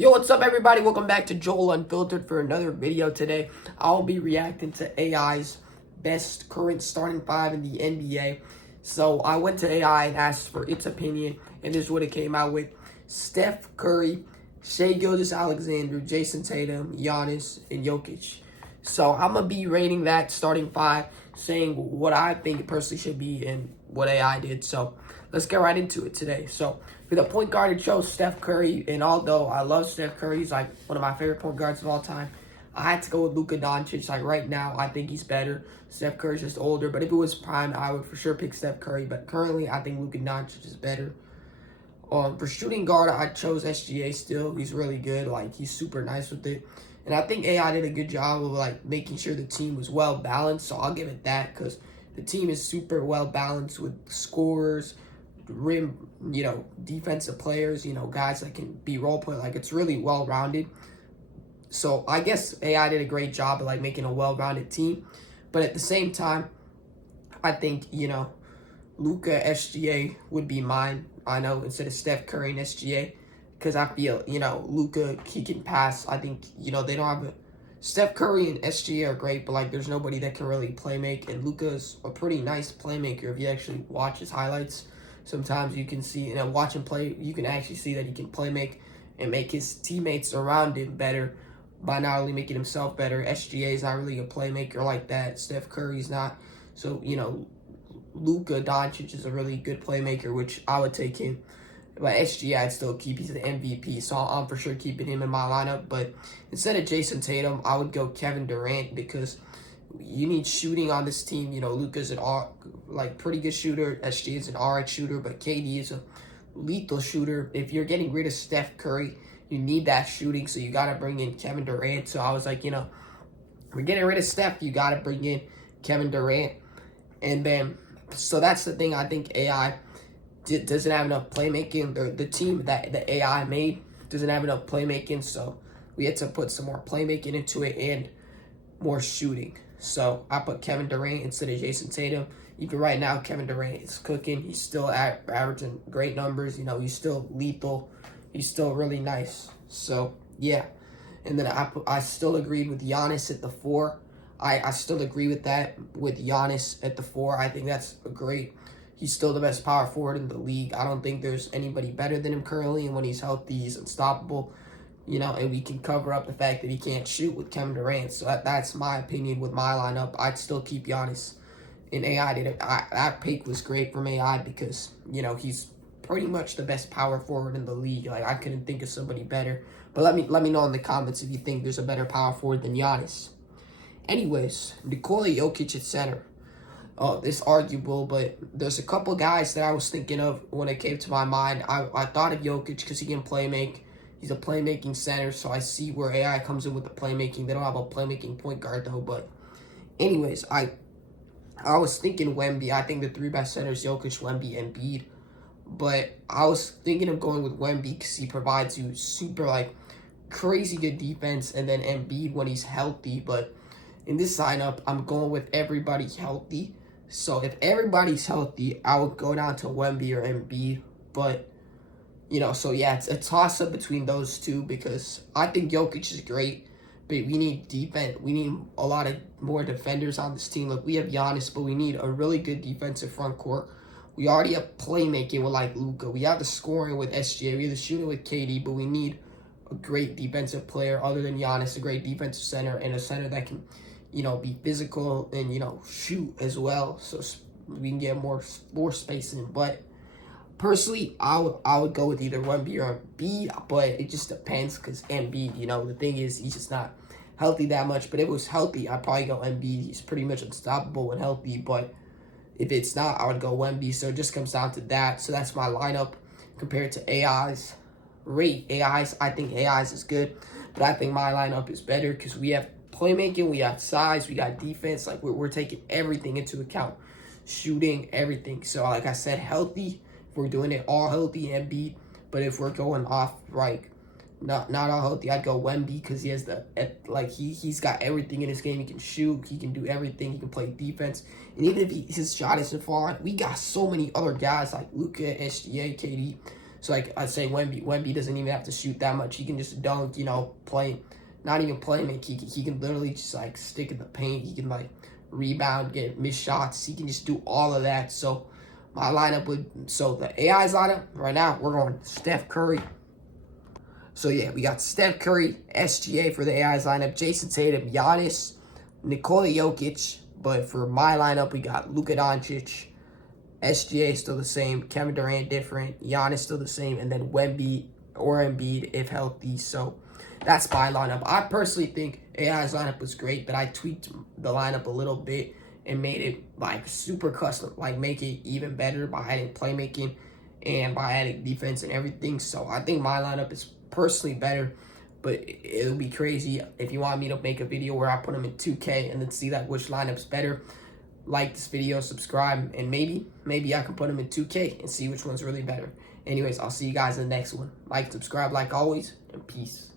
Yo, what's up, everybody? Welcome back to Joel Unfiltered for another video today. I'll be reacting to AI's best current starting five in the NBA. So I went to AI and asked for its opinion, and this is what it came out with. Steph Curry, Shai Gilgeous-Alexander, Jason Tatum, Giannis, and Jokic. So I'm going to be rating that starting five, saying what I think it personally should be and what AI did. So let's get right into it today. So for the point guard, it chose Steph Curry. And although I love Steph Curry, he's like one of my favorite point guards of all time, I had to go with Luka Doncic. Like right now, I think he's better. Steph Curry's just older. But if it was prime, I would for sure pick Steph Curry. But currently, I think Luka Doncic is better. For shooting guard, I chose SGA still. He's really good. Like, he's super nice with it. And I think AI did a good job of, like, making sure the team was well-balanced. So I'll give it that because the team is super well-balanced with scorers, rim, defensive players, guys that can be role play. Like, it's really well-rounded. So I guess AI did a great job of, like, making a well-rounded team. But at the same time, I think, Luka, SGA would be mine. I know, instead of Steph Curry and SGA, because I feel, Luka, he can pass. I think, they don't have a... Steph Curry and SGA are great, but, like, there's nobody that can really play make, and Luka's a pretty nice playmaker if you actually watch his highlights. Sometimes you can see, and watch him play, you can actually see that he can play make and make his teammates around him better by not only making himself better. SGA is not really a playmaker like that. Steph Curry's not. So, Luka Doncic is a really good playmaker, which I would take him. But SGA, I'd still keep. He's the MVP, so I'm for sure keeping him in my lineup. But instead of Jason Tatum, I would go Kevin Durant because you need shooting on this team. Luka's an pretty good shooter. SGA is an alright shooter, but KD is a lethal shooter. If you're getting rid of Steph Curry, you need that shooting, so you got to bring in Kevin Durant. So I was like, we're getting rid of Steph, you got to bring in Kevin Durant. And then, so that's the thing. I think AI doesn't have enough playmaking. The team that the AI made doesn't have enough playmaking, so we had to put some more playmaking into it and more shooting. So I put Kevin Durant instead of Jason Tatum. Even right now, Kevin Durant is cooking. He's still averaging great numbers. He's still lethal. He's still really nice. So, yeah. And then I still agreed with Giannis at the 4. I still agree with that, with Giannis at the 4. I think that's a great... He's still the best power forward in the league. I don't think there's anybody better than him currently, and when he's healthy, he's unstoppable. And we can cover up the fact that he can't shoot with Kevin Durant. So that's my opinion with my lineup. I'd still keep Giannis. And AI did it. That pick was great from AI because, he's pretty much the best power forward in the league. Like, I couldn't think of somebody better. But let me know in the comments if you think there's a better power forward than Giannis. Anyways, Nikola Jokic at center. Oh, it's arguable, but there's a couple guys that I was thinking of when it came to my mind. I thought of Jokic because he can play make. He's a playmaking center, so I see where AI comes in with the playmaking. They don't have a playmaking point guard, though. But anyways, I was thinking Wemby. I think the 3 best centers, Jokic, Wemby, and Embiid. But I was thinking of going with Wemby because he provides you super, crazy good defense. And then Embiid when he's healthy. But in this lineup, I'm going with everybody healthy. So if everybody's healthy, I would go down to Wemby or Embiid. But, so yeah, it's a toss-up between those two because I think Jokic is great, but we need defense. We need a lot of more defenders on this team. Look, we have Giannis, but we need a really good defensive front court. We already have playmaking with, Luka. We have the scoring with SGA. We have the shooting with KD, but we need a great defensive player other than Giannis, a great defensive center, and a center that can be physical and, shoot as well, so we can get more spacing. But personally, I would go with either Wemby or Embiid, but it just depends because Embiid, the thing is, he's just not healthy that much. But if it was healthy, I'd probably go Embiid. He's pretty much unstoppable when healthy, but if it's not, I would go Wemby. So it just comes down to that. So that's my lineup compared to AI's. I think AI's is good, but I think my lineup is better because we have playmaking, we got size, we got defense. Like, we're taking everything into account, shooting, everything. So like I said, healthy, if we're doing it all healthy, Embiid. But if we're going off not all healthy, I'd go Wemby because he has he's got everything in his game. He can shoot, he can do everything, he can play defense, and even if his shot isn't falling, we got so many other guys like Luka, SGA, KD. So like I say, Wemby doesn't even have to shoot that much. He can just dunk, you know, play, not even playing. He can literally just like stick in the paint. He can like rebound, get missed shots. He can just do all of that. So my lineup the AI's lineup right now, we're going Steph Curry. So yeah, we got Steph Curry, SGA for the AI's lineup, Jason Tatum, Giannis, Nikola Jokic. But for my lineup, we got Luka Doncic, SGA still the same, Kevin Durant different, Giannis still the same, and then Wemby or Embiid if healthy. So that's my lineup. I personally think AI's lineup was great, but I tweaked the lineup a little bit and made it like super custom, like make it even better by adding playmaking and by adding defense and everything. So I think my lineup is personally better, but it'll be crazy if you want me to make a video where I put them in 2K and then see like which lineup's better. Like this video, subscribe, and maybe I can put them in 2K and see which one's really better. Anyways, I'll see you guys in the next one. Like, subscribe like always, and peace.